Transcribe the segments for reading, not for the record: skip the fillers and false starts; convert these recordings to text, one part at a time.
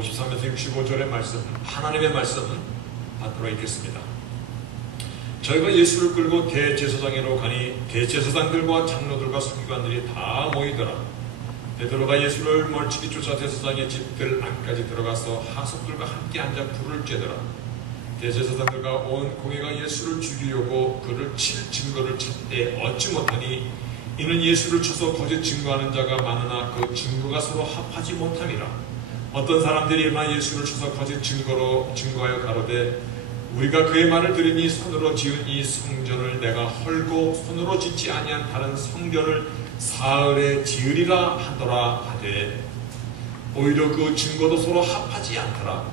53에서 65절의 말씀, 하나님의 말씀 받도록 있겠습니다. 저희가 예수를 끌고 대제사장으로 가니 대제사장들과 장로들과 서기관들이 다 모이더라. 베드로가 예수를 멀찍이 쫓아 대제사장의 집들 안까지 들어가서 하석들과 함께 앉아 불을 쬐더라. 대제사장들과 온 공회가 예수를 죽이려고 그를 칠 증거를 찾되 얻지 못하니 이는 예수를 쳐서 거짓 증거하는 자가 많으나 그 증거가 서로 합하지 못함이라. 어떤 사람들이 일어나 예수를 쳐서 거짓 증거로 증거하여 가로되 우리가 그의 말을 들으니 손으로 지은 이 성전을 내가 헐고 손으로 짓지 아니한 다른 성전을 사흘에 지으리라 하더라 하되 오히려 그 증거도 서로 합하지 않더라.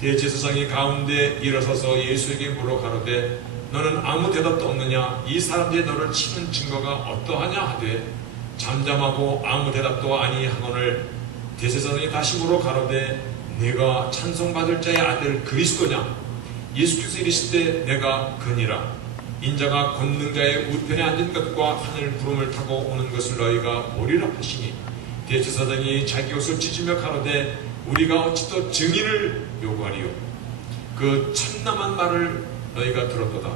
대제사장이 가운데 일어서서 예수에게 물어 가로되 너는 아무 대답도 없느냐? 이 사람들이 너를 치는 증거가 어떠하냐 하되 잠잠하고 아무 대답도 아니하거늘 대제사장이 다시 물어 가로되 네가 찬송받을 자의 아들 그리스도냐? 예수께서 이르시되 내가 그니라. 인자가 권능자의 우편에 앉은 것과 하늘 구름을 타고 오는 것을 너희가 보리라 하시니 대제사장이 자기 옷을 찢으며 가로되 우리가 어찌 또 증인을 요구하리요? 그 참남한 말을 너희가 들었도다.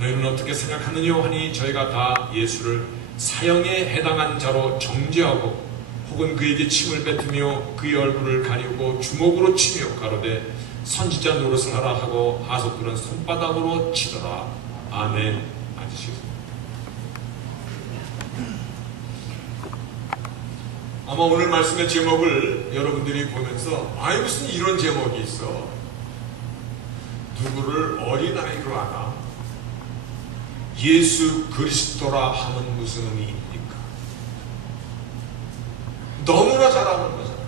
너희는 어떻게 생각하느냐 하니 저희가 다 예수를 사형에 해당한 자로 정죄하고 혹은 그에게 침을 뱉으며 그의 얼굴을 가리우고 주먹으로 치며 가로되 선지자 노릇을 하라 하고 하석들은 손바닥으로 치더라. 아멘. 앉으시겠습니다. 아마 오늘 말씀의 제목을 여러분들이 보면서 아이 무슨 이런 제목이 있어? 누구를 어린아이로 하나? 예수 그리스도라 하면 무슨 의미입니까? 너무나 잘 아는 거잖아요.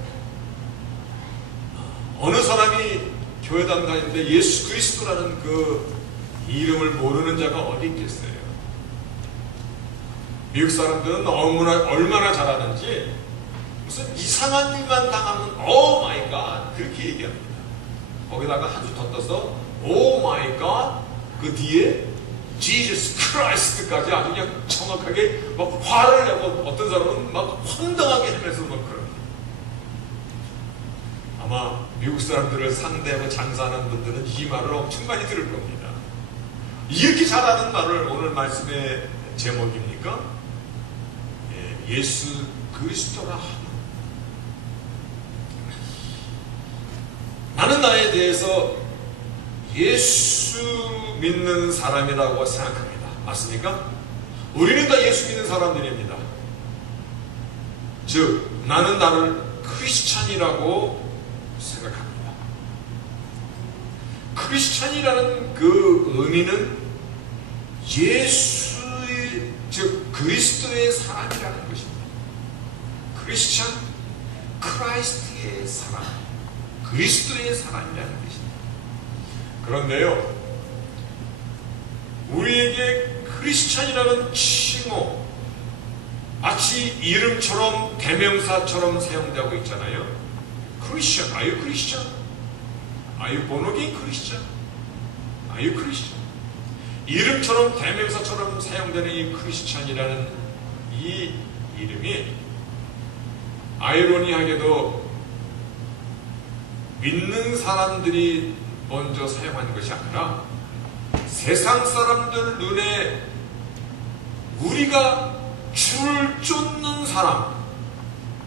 어느 사람이 교회당 다니는데 예수 그리스도라는 그 이름을 모르는 자가 어디 있겠어요? 미국 사람들은 얼마나 잘하는지 무슨 이상한 일만 당하면 오 마이 갓 그렇게 얘기합니다. 거기다가 한 줄 더 떠서 오 마이 갓 그 뒤에 지저스 크라이스트까지 아주 그냥 정확하게 막 화를 내고 어떤 사람은 막 황당하게 하면서 막 그럽니다. 아마 미국 사람들을 상대하고 장사하는 분들은 이 말을 엄청 많이 들을 겁니다. 이렇게 잘하는 말을 오늘 말씀의 제목입니까? 예수 그리스도라 하면 나는 나에 대해서 예수 믿는 사람이라고 생각합니다. 맞습니까? 우리는 다 예수 믿는 사람들입니다. 즉 나는 나를 크리스찬이라고 생각합니다. 크리스찬이라는 그 의미는 예수의 즉 그리스도의 사람이라는 것입니다. 크리스찬, 크라이스트의 사람, 그리스도의 사람이라는 것입니다. 그런데요, 우리에게 크리스찬이라는 칭호 마치 이름처럼 대명사처럼 사용되고 있잖아요. 크리스천, are you Christian? Are you born again Christian? Are you Christian? 이름처럼 대명사처럼 사용되는 이 크리스찬이라는 이 이름이 아이러니하게도 믿는 사람들이 먼저 사용하는 것이 아니라 세상 사람들 눈에 우리가 주를 쫓는 사람,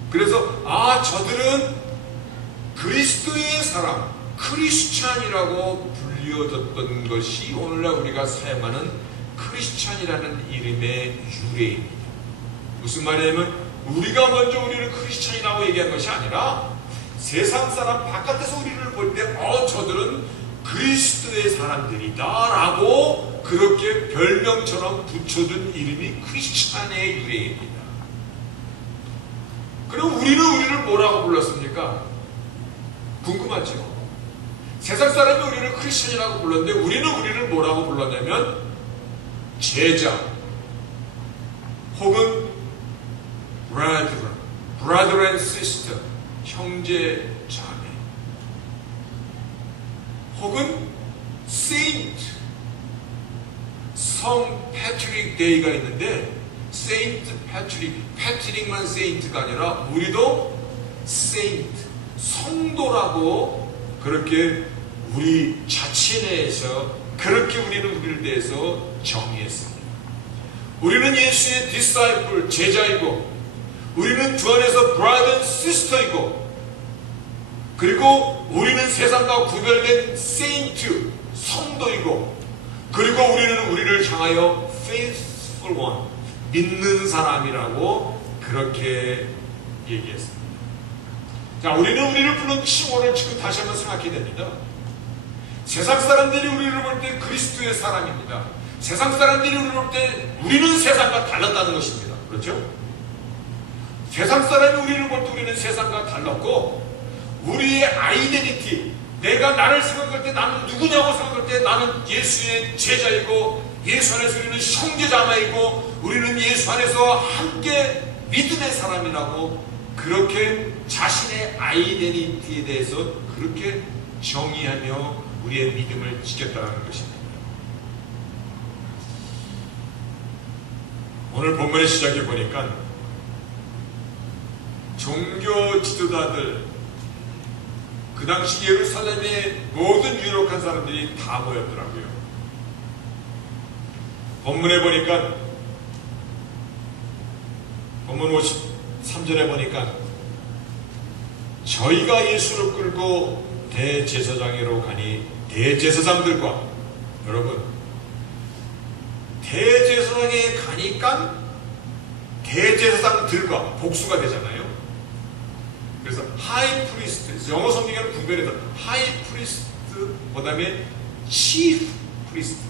그래서 저들은 그리스도의 사람, 크리스찬이라고 불려졌던 것이 오늘날 우리가 사용하는 크리스찬이라는 이름의 유래입니다. 무슨 말이냐면 우리가 먼저 우리를 크리스찬이라고 얘기한 것이 아니라 세상 사람 바깥에서 우리를 볼 때 저들은 그리스도의 사람들이다 라고 그렇게 별명처럼 붙여준 이름이 크리스찬의 유래입니다. 그럼 우리는 우리를 뭐라고 불렀습니까? 궁금하죠? 세상 사람이 우리를 크리스찬이라고 불렀는데 우리는 우리를 뭐라고 불렀냐면 제자 혹은 brother and sister, 형제, 자매, 혹은 saint, 성 패트릭 데이가 있는데 세인트 패트릭만 세인트가 아니라 우리도 세인트, 성도라고 그렇게 우리 자체 내에서 그렇게 우리는 우리를 대해서 정의했습니다. 우리는 예수의 디사이플, 제자이고, 우리는 주 안에서 브라더 앤 시스터이고, 그리고 우리는 세상과 구별된 세인트, 성도이고, 그리고 우리는 우리를 향하여 faithful one, 믿는 사람이라고 그렇게 얘기했습니다. 자, 우리는 우리를 부른 칭호를 지금 다시 한번 생각해야 됩니다. 세상 사람들이 우리를 볼 때 그리스도의 사람입니다. 세상 사람들이 우리를 볼 때 우리는 세상과 달랐다는 것입니다. 그렇죠? 세상 사람이 우리를 볼 때 우리는 세상과 달랐고, 우리의 아이덴티티, 내가 나를 생각할 때 나는 누구냐고 생각할 때 나는 예수의 제자이고, 예수 안에서 우리는 형제자매이고, 우리는 예수 안에서 함께 믿음의 사람이라고 그렇게 자신의 아이덴티티에 대해서 그렇게 정의하며 우리의 믿음을 지켰다는 것입니다. 오늘 본문의 시작에 보니까 종교 지도자들, 그 당시 예루살렘의 모든 유력한 사람들이 다 모였더라고요. 본문에 보니까, 본문 53절에 보니까 저희가 예수를 끌고 대제사장으로 가니 대제사장들과, 여러분, 대제사장에 가니까 대제사장들과 복수가 되잖아요. 그래서 하이 프리스트, 영어 성경에는 구별해서 하이 프리스트, 그 다음에 치프 프리스트.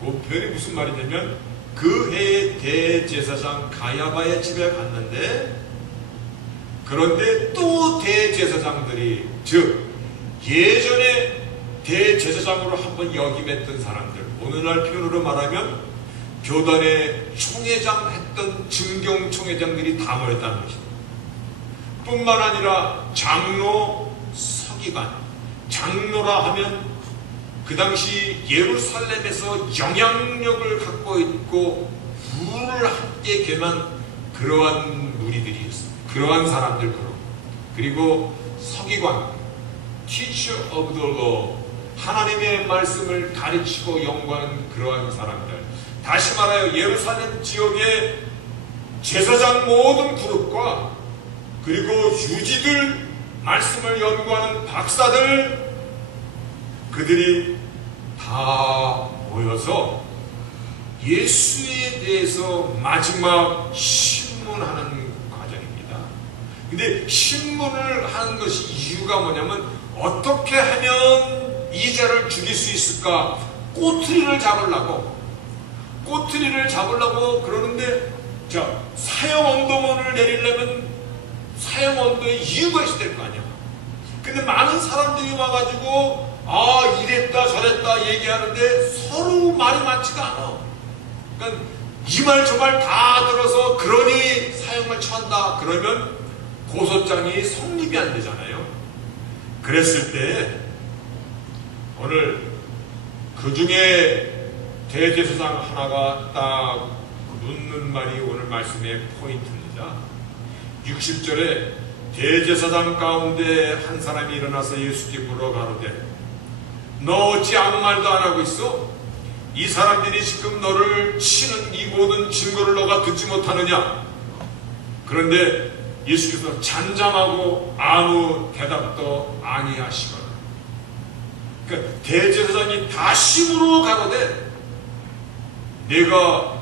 그 표현이 무슨 말이냐면, 그 해의 대제사장 가야바의 집에 갔는데, 그런데 또 대제사장들이, 즉 예전에 대제사장으로 한번 역임했던 사람들, 오늘날 표현으로 말하면 교단의 총회장 했던 증경 총회장들이 다 모였다는 것입니다. 뿐만 아니라 장로, 서기관, 장로라 하면 그 당시 예루살렘에서 영향력을 갖고 있고 부를 함께 겸한 그러한 무리들이었습니다. 그러한 사람들, 그리고 서기관, teacher of the law, 하나님의 말씀을 가르치고 연구하는 그러한 사람들, 다시 말하여 예루살렘 지역의 제사장 모든 그룹과 그리고 유지들, 말씀을 연구하는 박사들, 그들이 다 모여서 예수에 대해서 마지막 신문하는 과정입니다. 근데 신문을 하는 것이 이유가 뭐냐면, 어떻게 하면 이 자를 죽일 수 있을까? 꼬투리를 잡으려고 그러는데, 자, 사형 언도문을 내리려면 사형 언도의 이유가 있어야 될 거 아니야. 근데 많은 사람들이 와가지고 이랬다 저랬다 얘기하는데 서로 말이 많지가 않아. 그러니까 이 말 저 말 다 들어서 그러니 사형을 처한다 그러면 고소장이 성립이 안 되잖아요. 그랬을 때 오늘 그 중에 대제사장 하나가 딱 묻는 말이 오늘 말씀의 포인트입니다. 60절에 대제사장 가운데 한 사람이 일어나서 예수께 물어가로되, 너 어찌 아무 말도 안 하고 있어? 이 사람들이 지금 너를 치는 이 모든 증거를 너가 듣지 못하느냐? 그런데 예수께서 잠잠하고 아무 대답도 아니하시거든. 그러니까 대제사장이 다시 물어가로되, 내가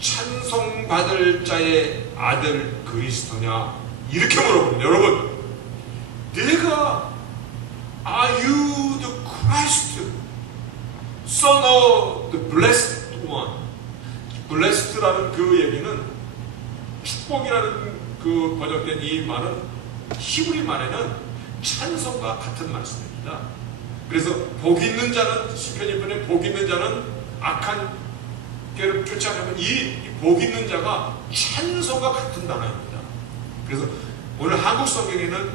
찬송받을 자의 아들 그리스도냐? 이렇게 물어봅니다. 여러분, 내가 Are you the Christ, Son of the Blessed One? Blessed라는 그 얘기는, 축복이라는 그 번역된 이 말은 히브리 말에는 찬송과 같은 말씀입니다. 그래서 복 있는 자는, 시편 1편에 복 있는 자는 악한 괴를 쫓아내면 이 복 있는 자가 찬송과 같은 단어입니다. 그래서 오늘 한국 성경에는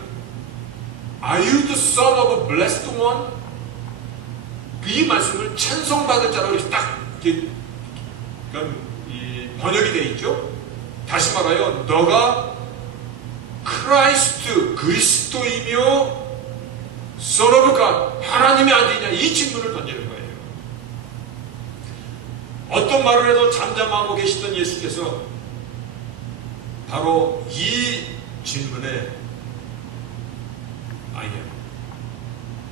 Are you the son of a blessed one? 이 말씀을 찬송받을 자로 딱 번역이 되어 있죠. 다시 말하여 너가 그 크라이스트 그리스도이며 Son of God 하나님의 아들이냐 이 질문을 던지는 거예요. 어떤 말을 해도 잠잠하고 계시던 예수께서 바로 이 질문에 아니야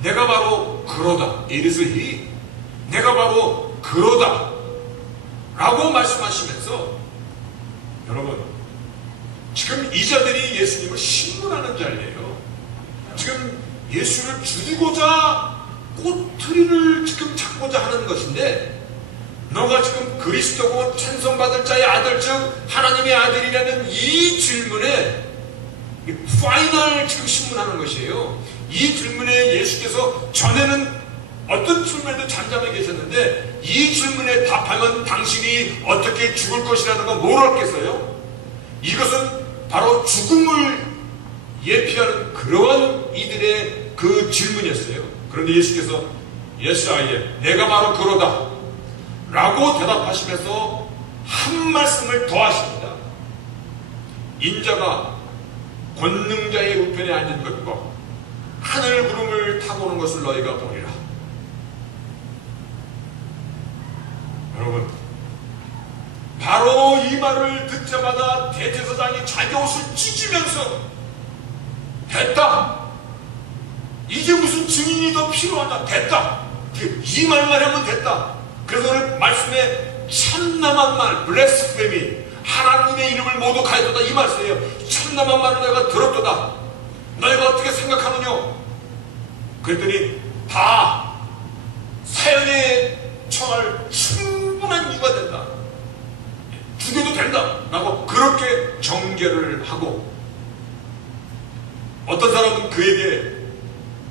내가 바로 그러다 It is he 내가 바로 그러다 라고 말씀하시면서 여러분 지금 이 자들이 예수님을 신문하는 자리예요. 지금 예수를 죽이고자 꼬투리를 지금 잡고자 하는 것인데 너가 지금 그리스도고 찬송받을 자의 아들 즉 하나님의 아들이라는 이 질문에 파이널 지금 신문하는 것이에요. 이 질문에 예수께서 전에는 어떤 질문에도 잠잠해 계셨는데 이 질문에 답하면 당신이 어떻게 죽을 것이라는 건 뭘 알겠어요? 이것은 바로 죽음을 예피하는 그러한 이들의 그 질문이었어요. 그런데 예수께서 Yes I am 내가 바로 그러다 라고 대답하시면서 한 말씀을 더 하십니다. 인자가 권능자의 우편에 앉은 것과 하늘 구름을 타고 오는 것을 너희가 보리라. 여러분 바로 이 말을 듣자마자 대제사장이 자기 옷을 찢으면서 됐다 이제 무슨 증인이 더 필요하냐 됐다 이 말만 하면 됐다. 그래서 오늘 말씀에 참남한 말 블레스페미 하나님의 이름을 모독하였도다 이 말씀이에요. 참남한 말을 내가 들었도다 너희가 어떻게 생각하느냐 그랬더니 다 사형에 처할 충분한 이유가 된다 죽여도 된다 라고 그렇게 정죄를 하고 어떤 사람은 그에게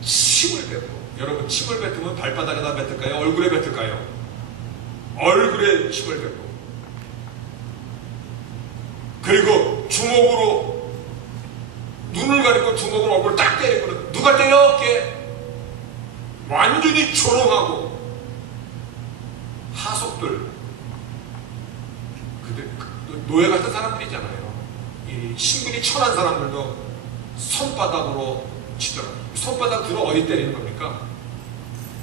침을 뱉고 여러분 침을 뱉으면 발바닥에다 뱉을까요? 얼굴에 뱉을까요? 얼굴에 침을 뱉고 그리고 주먹으로 눈을 가리고 주먹으로 얼굴을 딱 때리고 누가 때려? 이렇게 완전히 조롱하고 하속들 노예 같은 사람들이잖아요. 이 신분이 천한 사람들도 손바닥으로 치더라고요. 손바닥 들어 어디 때리는 겁니까?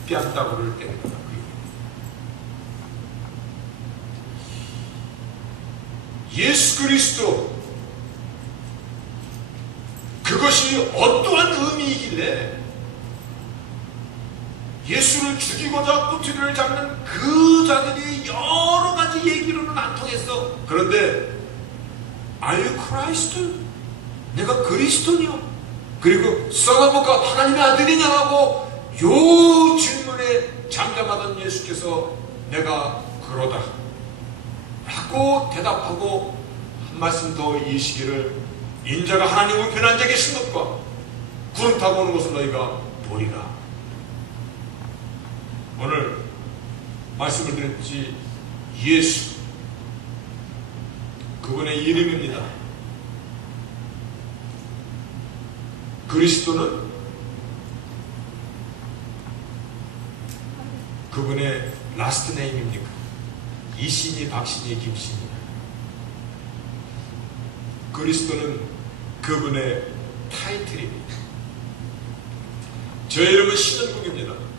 뺨따구를 때리는 거다. 예수 그리스도 그것이 어떠한 의미이길래 예수를 죽이고자 꼬투리를 잡는 그 자들이 여러 가지 얘기로는 안 통했어. 그런데 Are you Christ? 내가 그리스도냐? 그리고 Son of God 하나님의 아들이냐라고 요 질문에 잠잠하던 예수께서 내가 그러다 라고 대답하고 한 말씀 더 이시기를 인자가 하나님 우편에 앉아 계신 것과 구름 타고 오는 것을 너희가 보리라. 오늘 말씀을 드렸지 예수 그분의 이름입니다. 그리스도는 그분의 라스트 네임입니까? 이신이 박신이 김신이 그리스도는 그분의 타이틀입니다. 저 이름은 신은국입니다.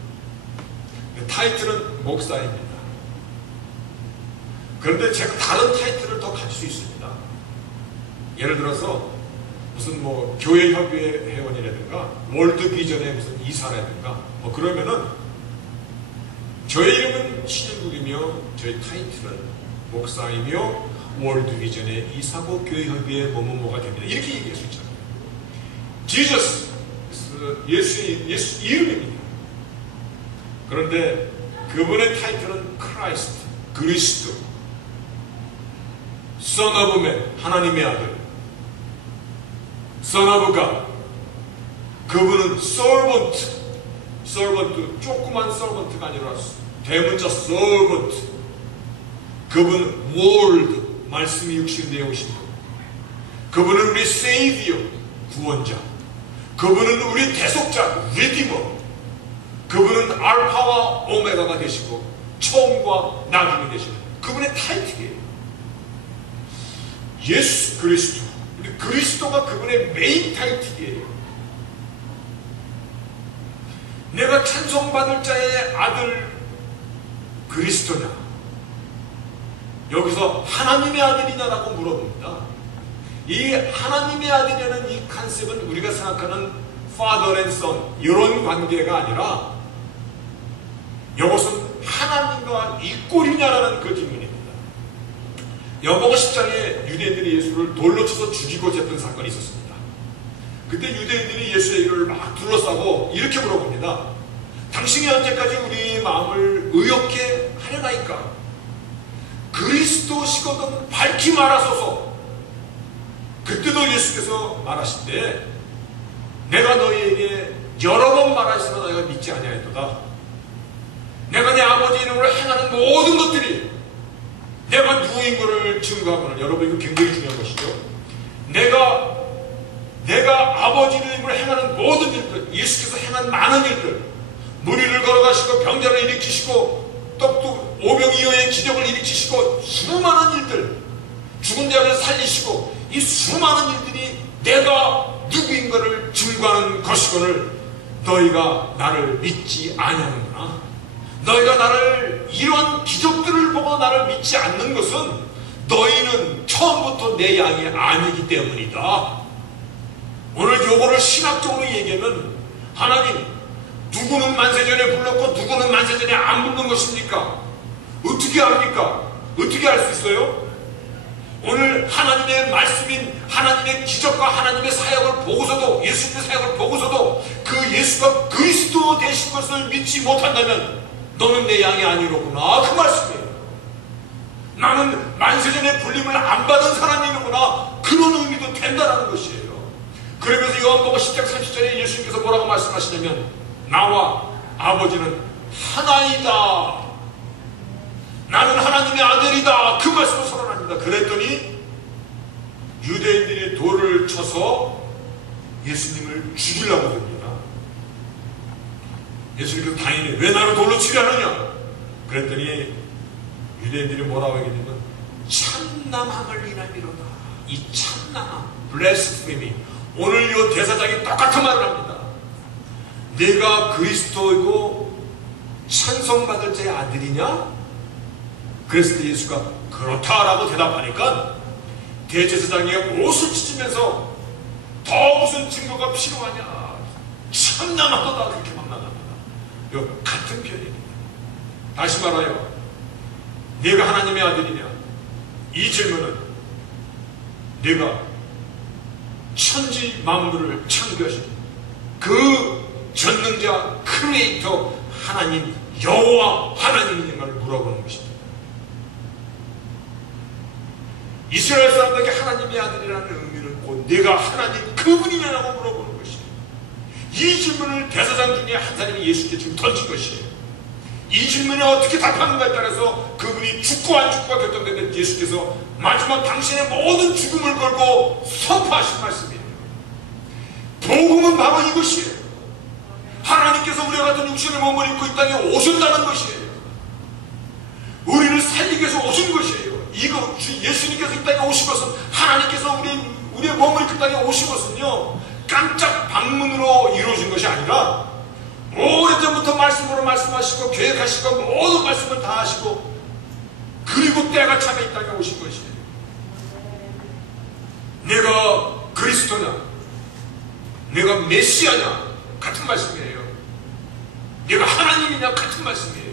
타이틀은 목사입니다. 그런데 제가 다른 타이틀을 더 가질 수 있습니다. 예를 들어서 무슨 뭐 교회 협의회 회원이라든가 월드 비전의 무슨 이사라든가 뭐 그러면은 저의 이름은 신은국이며 저의 타이틀은 목사이며 월드 비전의 이사고 교회 협의회 뭐뭐뭐가 됩니다. 이렇게 얘기할 수 있잖아요. 지저스 예수 이름입니다. 그런데 그분의 타이틀은 크라이스트 그리스도 Son of Man 하나님의 아들 Son of God 그분은 servant 조그만 servant가 아니라 대문자 servant 그분은 word 말씀이 육신되어 오신 분 그분은 우리 Savior 구원자 그분은 우리 대속자 Redeemer 그분은 알파와 오메가가 되시고 처음과 나중이 되시는 그분의 타이틀이에요. 예수 그리스도 우리 그리스도가 그분의 메인 타이틀이에요. 내가 찬송받을 자의 아들 그리스도냐? 여기서 하나님의 아들이냐라고 물어봅니다. 이 하나님의 아들이라는 이 컨셉은 우리가 생각하는 father and son 이런 관계가 아니라 이것은 하나님과 이꼴이냐라는 그 질문입니다. 여보가 10장에 유대인들이 예수를 돌로 쳐서 죽이고자 했던 사건이 있었습니다. 그때 유대인들이 예수의 이름을 막 둘러싸고 이렇게 물어봅니다. 당신이 언제까지 우리 마음을 의롭게 하려나이까? 그리스도시거든 밝히 말하소서. 그때도 예수께서 말하실 때 내가 너희에게 여러 번 말하였으나 너희가 믿지 아니하였도다. 내가 내 아버지 이름으로 행하는 모든 것들이 내가 누구인 것을 증거하거늘. 여러분 이거 굉장히 중요한 것이죠. 내가 아버지 이름으로 행하는 모든 일들, 예수께서 행한 많은 일들, 무리를 걸어가시고 병자를 일으키시고 떡도 오병이어의 기적을 일으키시고 수많은 일들, 죽은 자를 살리시고 이 수많은 일들이 내가 누구인 것을 증거하는 것이거늘 너희가 나를 믿지 아니하는구나. 너희가 나를 이러한 기적들을 보고 나를 믿지 않는 것은 너희는 처음부터 내 양이 아니기 때문이다. 오늘 요거를 신학적으로 얘기하면 하나님 누구는 만세전에 불렀고 누구는 만세전에 안 부른 것입니까? 어떻게 압니까? 어떻게 알 수 있어요? 오늘 하나님의 말씀인 하나님의 기적과 하나님의 사역을 보고서도, 예수님의 사역을 보고서도 그 예수가 그리스도 되신 것을 믿지 못한다면 너는 내 양이 아니로구나, 그 말씀이에요. 나는 만세전에 불림을 안 받은 사람이로구나, 그런 의미도 된다는 것이에요. 그러면서 요한복음 10장 30절에 예수님께서 뭐라고 말씀하시냐면 나와 아버지는 하나이다, 나는 하나님의 아들이다, 그 말씀을 선언합니다. 그랬더니 유대인들이 돌을 쳐서 예수님을 죽이려고 합니다. 예수님께서 당연히 왜 나를 돌로 치려 하느냐? 그랬더니 유대인들이 뭐라고 하냐면 참남함을 인함이로다. 이 참남함, 블레스피미. 오늘 이 대사장이 똑같은 말을 합니다. 내가 그리스도이고 찬송받을 자의 아들이냐? 그랬을 때 예수가 그렇다라고 대답하니까 대제사장이 옷을 찢으면서 더 무슨 증거가 필요하냐? 참남하다, 그렇게 막 나갑니다. 이거 같은 편입니다. 다시 말하여 내가 하나님의 아들이냐? 이 질문은 내가 천지 만물을 창조하신 그 전능자 크리에이터 하나님 여호와 하나님인가를 물어보는 것입니다. 이스라엘 사람들에게 하나님의 아들이라는 의미는 곧 내가 하나님 그분이냐라고 물어보는 것이에요. 이 질문을 대사장 중에 한 사람이 예수께 지금 던진 것이에요. 이 질문에 어떻게 답하는가에 따라서 그분이 죽고 안 죽고가 결정되는 예수께서 마지막 당신의 모든 죽음을 걸고 선포하신 말씀이에요. 복음은 바로 이것이에요. 하나님께서 우리와 같은 육신의 몸을 입고 이 땅에 오셨다는 것이에요. 우리를 살리기 위해서 오신 것이에요. 이거 예수님께서 이 땅에 오신 것은, 하나님께서 우리의 몸을 입고 이 땅에 오신 것은요 깜짝 방문으로 이루어진 것이 아니라 오래전부터 말씀으로 말씀하시고 계획하시고 모든 말씀을 다 하시고 그리고 때가 차면 이 땅에 오신 것이에요. 내가 그리스도냐? 내가 메시아냐? 같은 말씀이에요. 내가 하나님이냐? 같은 말씀이에요.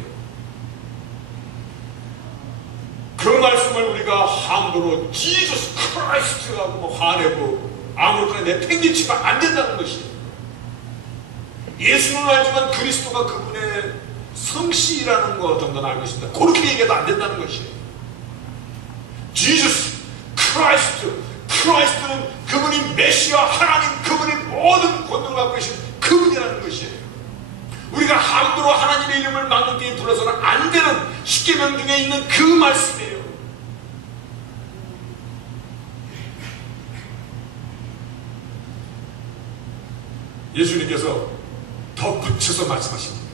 그 말씀을 우리가 함부로 지저스 크라이스트라고 뭐 화내고 아무렇게나 내팽개치면 안 된다는 것이에요. 예수는 알지만 그리스도가 그분의 성씨라는 것 정도는 알고 있습니다. 그렇게 얘기해도 안 된다는 것이에요. 지저스 크라이스트, 크라이스트는 그분이 메시아 하나님, 그분이 모든 권능을 갖고 계신 그분이라는 것이에요. 우리가 함부로 하나님의 이름을 막는 데에 불러서는 안 되는 십계명 중에 있는 그 말씀이에요. 예수님께서 덧붙여서 말씀하십니다.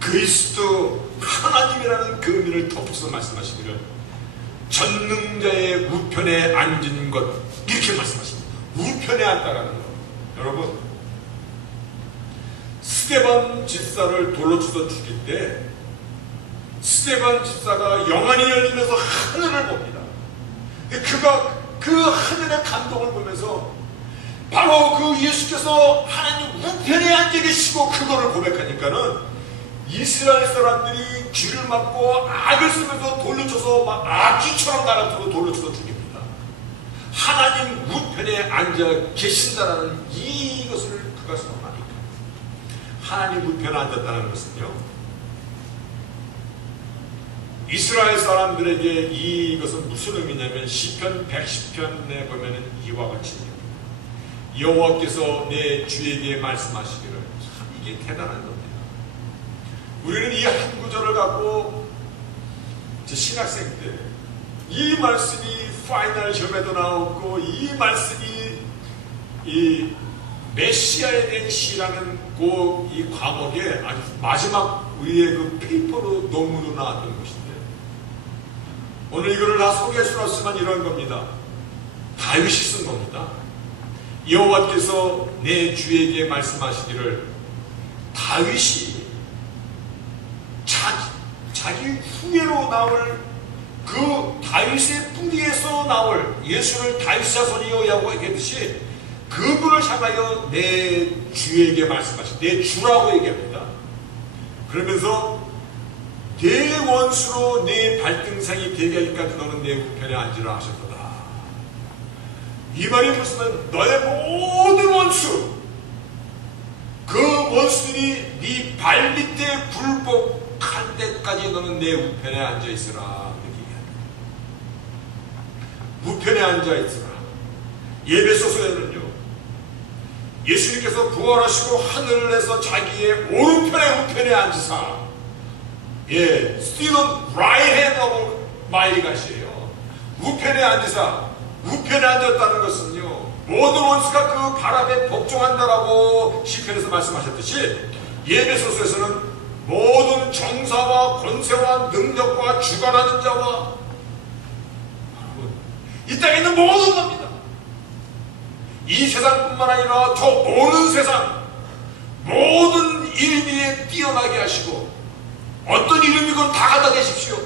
그리스도 하나님이라는 그 의미를 덧붙여서 말씀하시기를 전능자의 우편에 앉은 것, 이렇게 말씀하십니다. 우편에 앉다라는 것. 여러분, 스데반 집사를 돌로 쳐서 죽일 때 스데반 집사가 영안이 열리면서 하늘을 봅니다. 그가 그 하늘의 감동을 보면서 바로 그 예수께서 하나님 우편에 앉아 계시고 그거를 고백하니까는 이스라엘 사람들이 귀를 막고 악을 쓰면서 돌로 쳐서 막 악귀처럼 날아들고 돌로 쳐서 죽입니다. 하나님 우편에 앉아 계신다라는 이것을 그가 선언하니까, 하나님 우편에 앉았다는 것은요, 이스라엘 사람들에게 이것은 무슨 의미냐면 시편 110편에 보면은 이와 같이 여호와께서 내 주에게 말씀하시기를, 참 이게 대단한 겁니다. 우리는 이 한 구절을 갖고 제 신학생 때 이 말씀이 파이널 시험에도 나오고 이 말씀이 이 메시아에 대한 시라는 그 이 과목에 아주 마지막 우리의 그 페이퍼로 논문으로 나왔던 것인데, 오늘 이거를 다 소개할 수 없지만 이런 겁니다. 다윗이 쓴 겁니다. 여호와께서 내 주에게 말씀하시기를, 다윗이 자기 후예로 나올 그 다윗의 뿌리에서 나올 예수를 다윗 자손이여야고 얘기했듯이 그분을 향하여 내 주에게 말씀하신, 내 주라고 얘기합니다. 그러면서 내 원수로 내 발등상이 되게 하기까지 너는 내 우편에 앉으라 하셨도다. 이 말이 무슨, 너의 모든 원수, 그 원수들이 네 발밑에 굴복할 때까지 너는 내 우편에 앉아있으라. 우편에 앉아있으라. 예배소서에는요, 예수님께서 부활하시고 하늘에서 자기의 오른편에 우편에 앉으사, Sit on right hand of my God이에요. 우편에 앉으사, 우편에 앉았다는 것은요, 모든 원수가 그 발 앞에 복종한다라고 시편에서 말씀하셨듯이 예배소서에서는 모든 정사와 권세와 능력과 주관하는 자와 이 땅에 있는 모든 겁니다. 이 세상뿐만 아니라 저 오는 세상 모든 일 위에 뛰어나게 하시고, 어떤 이름이건 다 갖다 대십시오.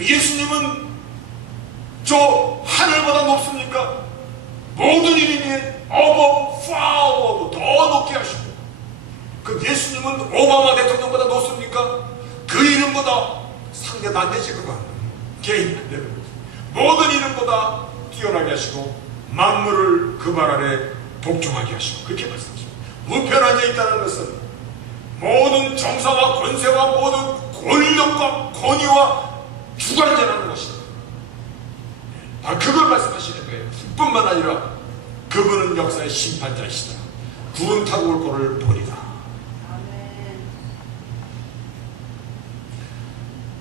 예수님은 저 하늘보다 높습니까? 모든 이름이 어버 파워 더 높게 하시고, 그 예수님은 오바마 대통령보다 높습니까? 그 이름보다 상대도 안 되지. 그건 개인 안 되는 거지. 모든 이름보다 뛰어나게 하시고 만물을 그 발 아래 복종하게 하시고, 그렇게 말씀하십니다. 우편 앉아 있다는 것은 모든 정사와 권세와 모든 권력과 권위와 주관자라는 것입니다. 다 그걸 말씀하시는 거예요. 뿐만 아니라 그분은 역사의 심판자이시다. 구름 타고 올 거를 보리다.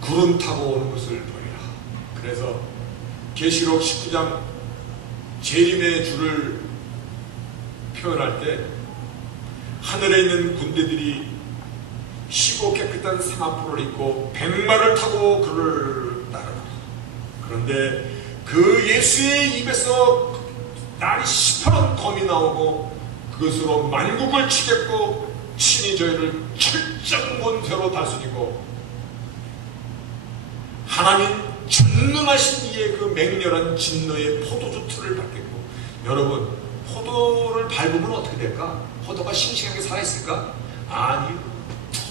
구름 타고 오는 것을 보리라. 그래서 계시록 19장 재림의 주를 표현할 때 하늘에 있는 군대들이 시고 깨끗한 세마포를 입고 백마를 타고 그를 따르다. 그런데 그 예수의 입에서 날이 시퍼런 검이 나오고 그것으로 만국을 치겠고 친히 저희를 철장곤세로 다스리고 하나님 전능하신 이의 그 맹렬한 진노의 포도주 틀을 받겠고. 여러분, 포도를 밟으면 어떻게 될까? 포도가 싱싱하게 살아있을까? 아니요.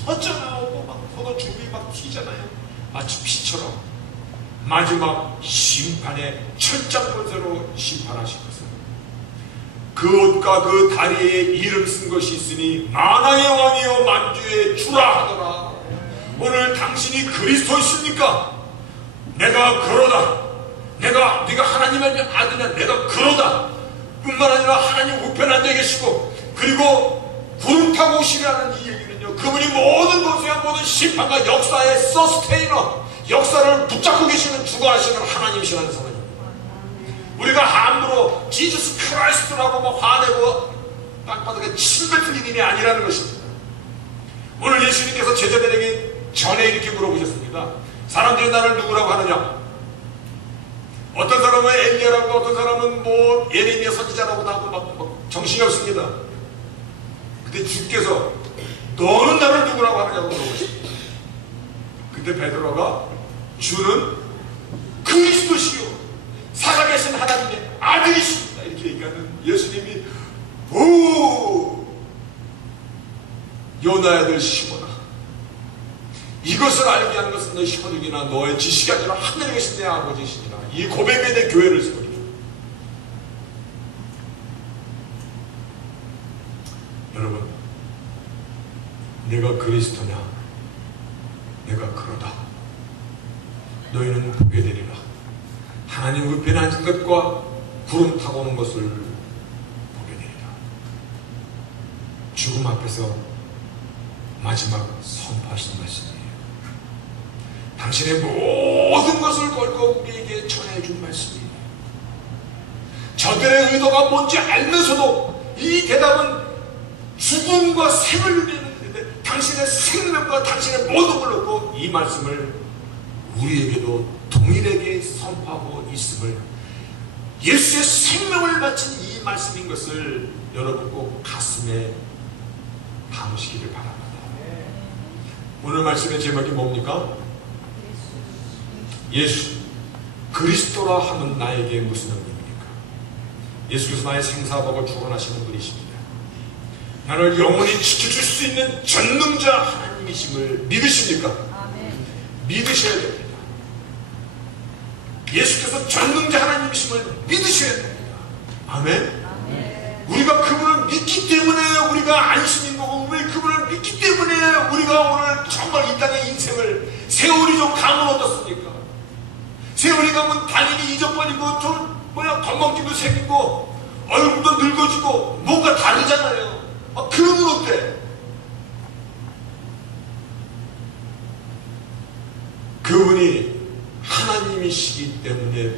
터져 나오고 막 포도즙이 막 튀잖아요. 마치 피처럼. 마지막 심판의 철장권세로 심판하신 것은 그 옷과 그 다리에 이름 쓴 것이 있으니 만왕의 왕이여 만주의 주라 하더라. 오늘 당신이 그리스도이십니까? 내가 그러다. 네가 하나님의 아들이냐? 내가 그러다. 뿐만 아니라 하나님 우편에 앉아 계시고, 그리고 구름 타고 오시라는 이 얘기는요, 그분이 모든 권세와 모든 심판과 역사의 서스테이너, 역사를 붙잡고 계시는 주관하시는 하나님이시라는 사람입니다. 우리가 함부로 지저스 크라이스트라고 막 화내고 땅바닥에 침뱉을 일이 아니라는 것입니다. 오늘 예수님께서 제자들에게 전에 이렇게 물어보셨습니다. 사람들이 나를 누구라고 하느냐? 어떤 사람은 엘리야라고, 어떤 사람은 뭐 예레미야 선지자라고 하고 막 정신이 없습니다. 근데 주께서 너는 나를 누구라고 하느냐고 물어보십니다. 그때 베드로가 주는 그리스도시요 살아계신 하나님의 아들이십니다 이렇게 얘기하는 예수님이 오 요나의 아들 시몬아 이것을 알게 한 것은 너 혈육이나 너의 지식이 아니라 하늘에 계신 내 아버지시니라. 이 고백에 내 교회를 세우리라. 여러분 내가 그리스도냐? 내가 그러다. 너희는 보게 되리라. 하나님 우편에 앉은 것과 구름 타고 오는 것을 보게 되리라. 죽음 앞에서 마지막 선포하신 말씀이에요. 당신의 모든 것을 걸고 우리에게 전해준 말씀이에요. 저들의 의도가 뭔지 알면서도 이 대답은 죽음과 생을 의미하는데 당신의 생명과 당신의 모든 걸 놓고 이 말씀을 우리에게도 동일하게 선포하고 있음을 예수의 생명을 바친 이 말씀인 것을 여러분 꼭 가슴에 담으시기를 바랍니다. 오늘 말씀의 제목이 뭡니까? 예수 그리스도라 하면 나에게 무슨 의미입니까? 예수께서 나의 생사복을 주관하시는 분이십니다. 나를 영원히 지켜줄 수 있는 전능자 하나님이심을 믿으십니까? 믿으셔야 됩니다. 예수께서 전능자 하나님이심을 믿으셔야 됩니다. 아멘? 우리가 그분을 믿기 때문에 우리가 안심인 거고, 우리 그분을 믿기 때문에 우리가 오늘 정말 이 땅의 인생을 세월이 좀 가면 어떻습니까? 세월이 가면 당연히 잊어버리고 좀 건방지도 생기고 얼굴도 늙어지고 뭔가 다르잖아요. 그러면 어때? 그분이 하나님이시기 때문에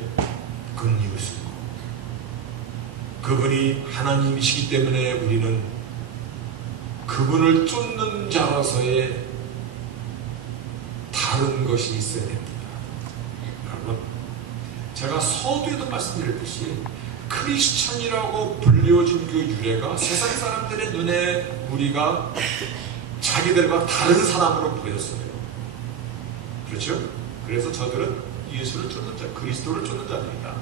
그런 이웃이고, 그분이 하나님이시기 때문에 우리는 그분을 쫓는 자로서의 다른 것이 있어야 됩니다. 여러분, 제가 서두에도 말씀드렸듯이 크리스천이라고 불려진 그 유래가 세상 사람들의 눈에 우리가 자기들과 다른 사람으로 보였어요. 그렇죠? 그래서 저들은 예수를 쫓는 자, 그리스도를 쫓는 자들이다.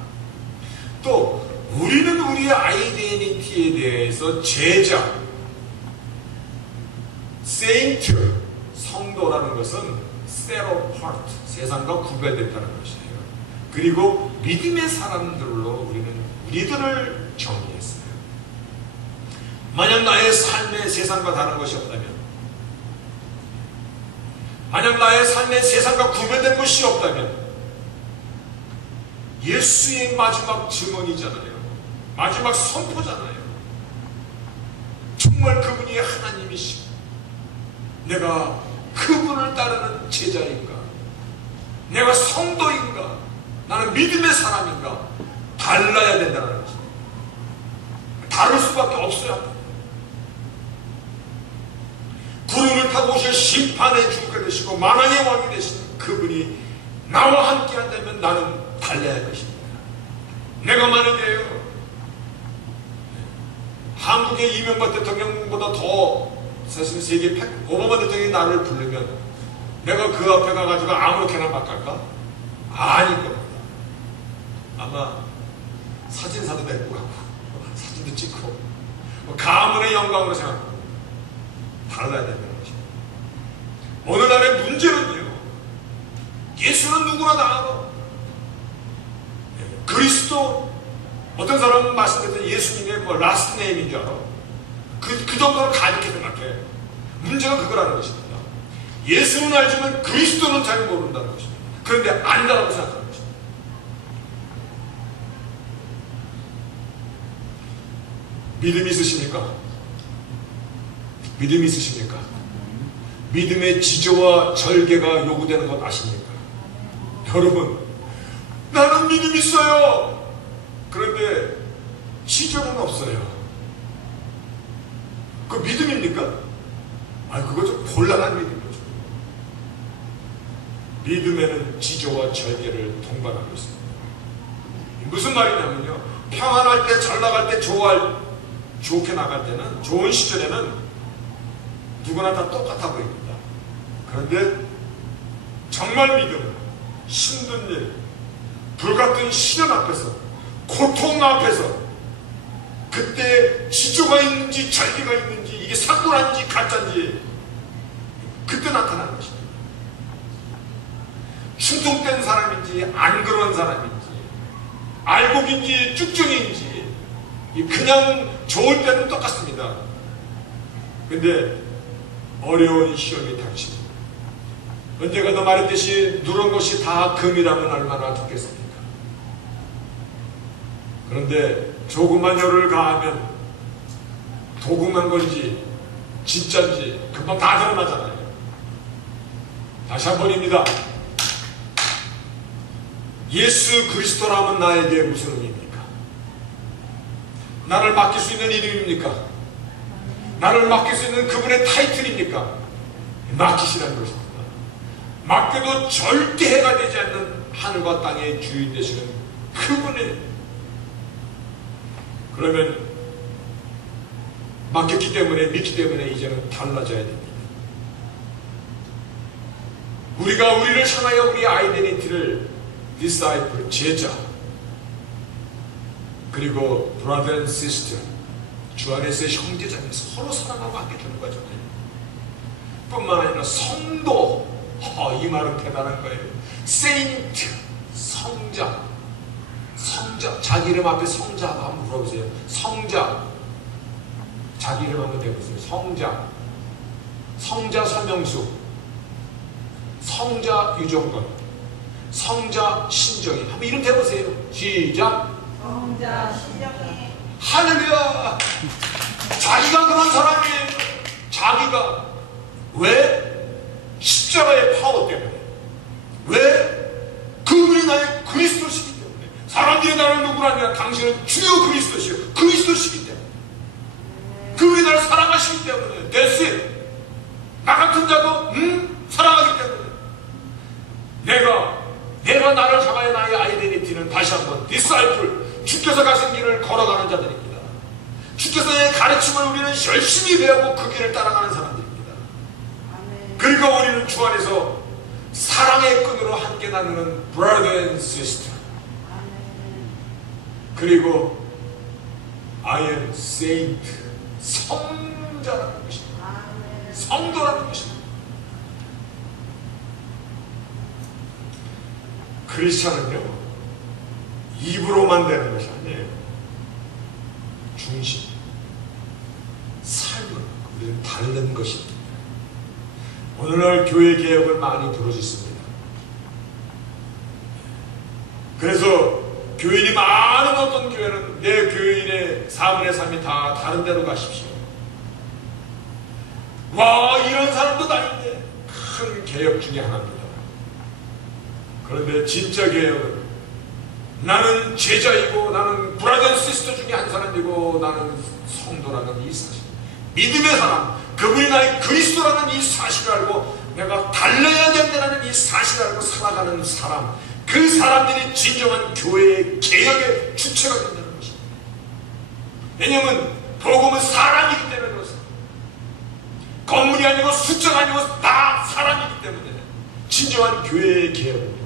또 우리는 우리의 아이덴티티에 대해서 제자, 세인트, 성도라는 것은 set apart, 세상과 구별됐다는 것이에요. 그리고 믿음의 사람들로 우리들을 정의했어요. 만약 나의 삶에 세상과 다른 것이 없다면, 만약 나의 삶에 세상과 구별된 것이 없다면, 예수의 마지막 증언이잖아요. 마지막 선포잖아요. 정말 그분이 하나님이시고 내가 그분을 따르는 제자인가? 내가 성도인가? 나는 믿음의 사람인가? 달라야 된다는 것입니다. 다를 수밖에 없어야 합니다. 구름을 타고 오실 심판의 주가 되시고 만왕의 왕이 되시는 그분이 나와 함께 한다면 나는 달라야 할 것입니다. 내가 만약에요, 한국의 이명박 대통령보다 더 사실 세계 오바마 대통령이 나를 부르면 내가 그 앞에 가가지고 아무렇게나 막 갈까? 아닐 겁니다. 아마 사진사도 데리고 가고 사진도 찍고 가문의 영광으로 생각하고 달라야 된다는 것입니다. 오늘날의 문제는요, 예수는 누구나 다 알아. 그리스도, 어떤 사람은 말씀드렸던 예수님의 라스트 네임인 줄 알아. 그 정도로 가볍게 생각해. 문제가 그거라는 것입니다. 예수는 알지만 그리스도는 잘 모른다는 것입니다. 그런데 안다라고 생각하는 것입니다. 믿음이 있으십니까? 믿음이 있으십니까? 믿음의 지조와 절개가 요구되는 것 아십니까? 여러분, 나는 믿음 있어요. 그런데 지조는 없어요. 그 믿음입니까? 그거 좀 곤란한 믿음이죠. 믿음에는 지조와 절개를 동반하고 있습니다. 무슨 말이냐면요, 평안할 때, 잘 나갈 때, 좋게 나갈 때는, 좋은 시절에는 누구나 다 똑같아 보입니다. 그런데 정말 믿음은 힘든 일, 불같은 시련 앞에서, 고통 앞에서, 그때 지조가 있는지 절개가 있는지, 이게 사고란지 가짜인지 그때 나타나는 것입니다. 충동된 사람인지 안 그런 사람인지, 알곡인지 쭉정인지, 그냥 좋을 때는 똑같습니다. 근데 어려운 시험이 닥치고, 언제가도 말했듯이 누런 것이 다 금이라면 얼마나 좋겠습니까? 그런데 조금만 열을 가하면 도금한 건지 진짜인지 금방 다 드러나잖아요. 다시 한 번입니다. 예수 그리스도라면 나에게 무슨 의미입니까? 나를 맡길 수 있는 이름입니까? 나를 맡길 수 있는 그분의 타이틀입니까? 맡기시라는 것입니다. 맡겨도 절대 해가 되지 않는 하늘과 땅의 주인 되시는 그분의, 그러면 맡겼기 때문에, 믿기 때문에 이제는 달라져야 됩니다. 우리가 우리를 향하여 우리 아이덴티티를 disciple, 제자, 그리고 brother and sister, 주 안에서의 형제자매, 서로 사랑하고 아껴주는 거잖아요. 뿐만 아니라 성도, 이 말은 대단한 거예요. saint, 성자, 자기 이름 앞에 성자 한번 물어보세요. 성자, 자기 이름 한번 대보세요. 성자 서명수, 성자 유정건, 성자 신정희. 한번 이름 대보세요. 시작. 성자 신정희. 할렐루야. 자기가 그런 사람이에요. 자기가. 왜? 십자가의 파워 때문에. 왜? 그분이 나의 그리스도시기 때문에. 사람들이 나를 누구라냐? 당신은 주요 그리스도시요, 그리스도시기 때문에. 그분이 나를 사랑하시기 때문에. That's it. 나 같은 자도 사랑하기 때문에. 내가 나를 향하여 나의 아이덴티티는 다시 한번 disciple, 주께서 가신 길을 걸어가는 자들입니다. 주께서의 가르침을 우리는 열심히 배우고 그 길을 따라가는 사람들입니다. 그리고 우리는 주 안에서 사랑의 끈으로 함께 나누는 brother and sister. 그리고 I am saint, 성자라는 것입니다. 성도라는 것입니다. 크리스찬은요, 입으로만 되는 것이 아니에요. 중심, 삶은 우리는 다른 것입니다. 오늘날 교회 개혁을 많이 부르짖습니다. 그래서 교인이 많은 어떤 교회는 내 교인의 4분의 3이 다 다른 데로 가십시오. 와, 이런 사람도 다 있네. 큰 개혁 중에 하나입니다. 그런데 진짜 개혁은 나는 제자이고 나는 브라더 시스터 중에 한 사람이고 나는 성도라는 이 사실, 믿음의 사람, 그분이 나의 그리스도라는 이 사실을 알고 내가 달려야 된다는 이 사실을 알고 살아가는 사람, 그 사람들이 진정한 교회의 개혁의 주체가 된다는 것입니다. 왜냐하면 복음은 사람이기 때문에 그렇습니다. 건물이 아니고 숫자가 아니고 다 사람이기 때문에 진정한 교회의 개혁입니다.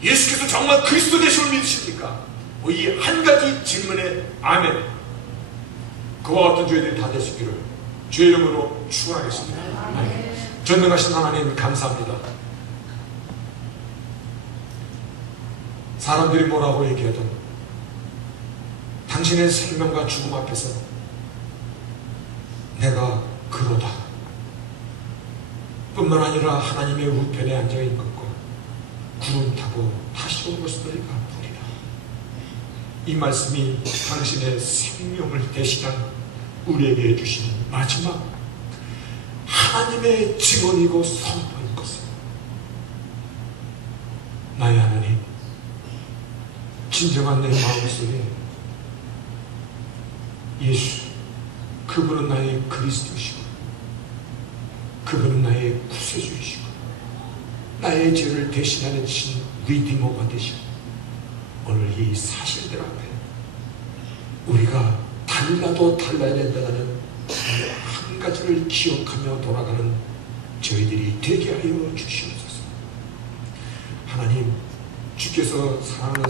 예수께서 정말 그리스도 되심을 믿으십니까? 이 한 가지 질문에 아멘. 그와 같은 죄들이 다 되시기를 주의 이름으로 축원하겠습니다. 전능하신 하나님 감사합니다. 사람들이 뭐라고 얘기하든 당신의 생명과 죽음 앞에서 내가 그러다 뿐만 아니라 하나님의 우편에 앉아있는 것과 구름 타고 다시 온 것들이 갚으리라. 이 말씀이 당신의 생명을 대신한 우리에게 주신 마지막 하나님의 증언이고 선포인 것을, 나의 하나님, 진정한 내 마음속에 예수, 그분은 나의 그리스도시고 그분은 나의 구세주이시고 나의 죄를 대신하는 신 리디머가 되시고 오늘 이 사실들 앞에 우리가 달라도 달라야 된다는 한 가지를 기억하며 돌아가는 저희들이 되게 하여 주시옵소서. 하나님, 주께서 사랑하는